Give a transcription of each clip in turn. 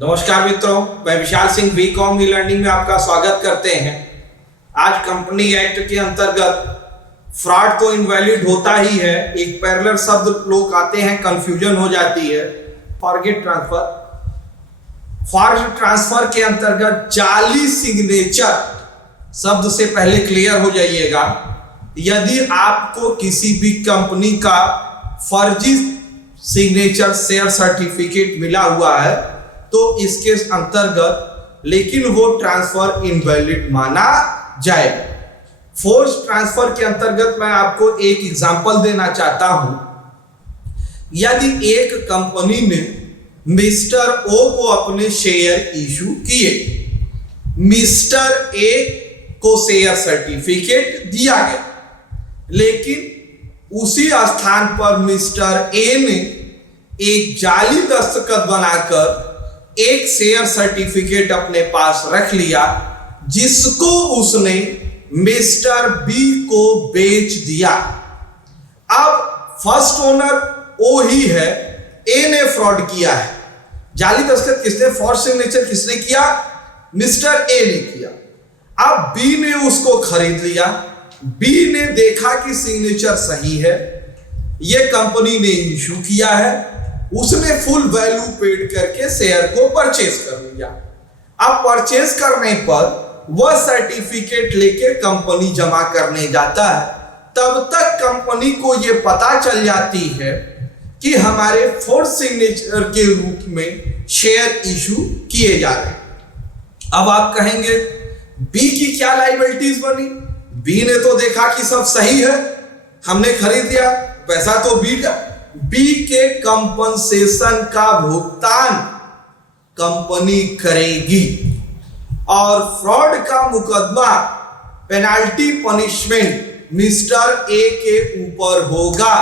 नमस्कार मित्रों, मैं Vishal Singh WeCom e learning में आपका स्वागत करते हैं। आज कंपनी एक्ट के अंतर्गत फ्रॉड तो इनवैलिड होता ही है। एक पैरेलल शब्द लोग आते हैं, कंफ्यूजन हो जाती है। फॉरगेट ट्रांसफर के अंतर्गत जाली सिग्नेचर शब्द से पहले क्लियर हो जाइएगा। यदि आपको किसी भी कंपनी का फर्जी सिग्नेचर शेयर सर्टिफिकेट मिला हुआ है तो इसके अंतर्गत लेकिन वो ट्रांसफर इनवैलिड माना जाएगा। फोर्स ट्रांसफर के अंतर्गत मैं आपको एक एग्जांपल देना चाहता हूं। यदि एक कंपनी ने मिस्टर ओ को अपने शेयर इशू किए, मिस्टर ए को शेयर सर्टिफिकेट दिया गया, लेकिन उसी स्थान पर मिस्टर ए ने एक जाली दस्तखत बनाकर एक शेयर सर्टिफिकेट अपने पास रख लिया, जिसको उसने मिस्टर बी को बेच दिया। अब फर्स्ट ओनर ओ ही है, ए ने फ्रॉड किया है। जाली दस्तखत किसने, फॉर्ज सिग्नेचर किसने किया? मिस्टर ए ने किया। अब बी ने उसको खरीद लिया। बी ने देखा कि सिग्नेचर सही है, यह कंपनी ने इशू किया है, उसने फुल वैल्यू पेड करके शेयर को परचेज कर लिया। अब परचेज करने पर वह सर्टिफिकेट लेके कंपनी जमा करने जाता है, तब तक कंपनी को यह पता चल जाती है कि हमारे फोर्स सिग्नेचर के रूप में शेयर इशू किए जा रहे हैं। अब आप कहेंगे बी की क्या लायबिलिटीज बनी? बी ने तो देखा कि सब सही है, हमने खरीद लिया, पैसा तो बी का। बी के कंपनसेशन का भुगतान कंपनी करेगी और फ्रॉड का मुकदमा, पेनाल्टी पनिशमेंट मिस्टर ए के ऊपर होगा,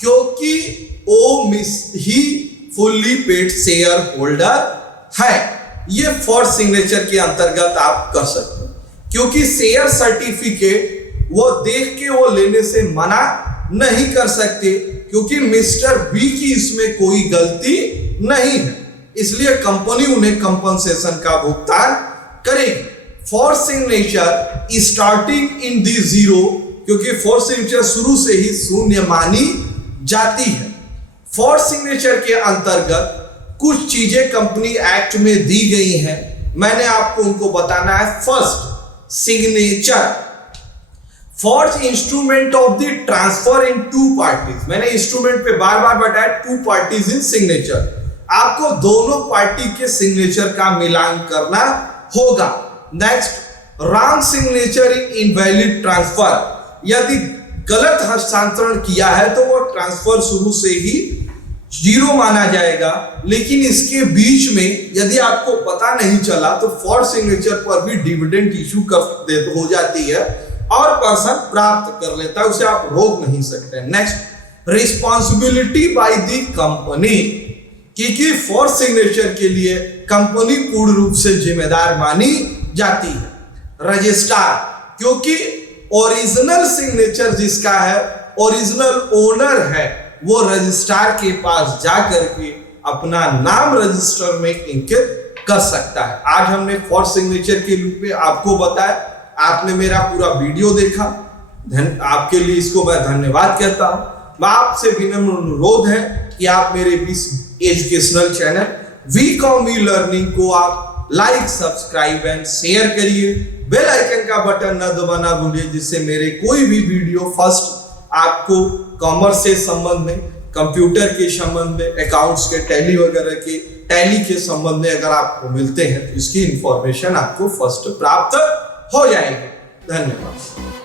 क्योंकि ओ ही फुल्ली पेड शेयर होल्डर है। ये फॉर्ज सिग्नेचर के अंतर्गत आप कर सकते हैं, क्योंकि शेयर सर्टिफिकेट वो देख के वो लेने से मना नहीं कर सकते, क्योंकि मिस्टर बी की इसमें कोई गलती नहीं है, इसलिए कंपनी उन्हें कंपनसेशन का भुगतान करेगी। Forge signature starting in the zero, क्योंकि फॉर्ज सिग्नेचर शुरू से ही शून्य मानी जाती है। फॉर्ज सिग्नेचर के अंतर्गत कुछ चीजें कंपनी एक्ट में दी गई हैं, मैंने आपको उनको बताना है। First, signature, forge instrument of the transfer in two parties. मैंने इंस्ट्रूमेंट पे बार बार बताया, टू पार्टीज इन सिग्नेचर। आपको दोनों पार्टी के सिग्नेचर का मिलान करना होगा। Next, wrong signature in invalid transfer. यदि गलत हस्तांतरण किया है तो वो ट्रांसफर शुरू से ही जीरो माना जाएगा, लेकिन इसके बीच में यदि आपको पता नहीं चला तो फॉर्ज सिग्नेचर पर भी डिविडेंड इशू हो जाती है और पर्सन प्राप्त कर लेता है, उसे आप रोक नहीं सकते। Next, responsibility by the company, क्योंकि फॉर्ज सिग्नेचर के लिए कंपनी पूर्ण रूप से जिम्मेदार मानी जाती है। रजिस्ट्रार, क्योंकि ओरिजिनल सिग्नेचर जिसका है, ओरिजिनल ओनर है, वो रजिस्ट्रार के पास जाकर के अपना नाम रजिस्टर में अंकित कर सकता है। आज हमने फॉर्ज सिग्नेचर के रूप में आपको बताया, आपने मेरा पूरा वीडियो देखा, आपके लिए इसको मैं धन्यवाद कहता हूं। मैं आपसे विनम्र अनुरोध है कि आप मेरे educational channel WeCom e learning को आप लाइक, सब्सक्राइब एंड शेयर करिए। बेल आइकन का बटन न दबाना भूलिए, जिससे मेरे कोई भी वीडियो फर्स्ट आपको कॉमर्स से संबंध में, कंप्यूटर के संबंध में, अकाउंट्स के, टैली वगैरह के, टैली के संबंध में अगर आपको मिलते हैं तो इसकी इंफॉर्मेशन आपको फर्स्ट प्राप्त हो जाएगी। धन्यवाद।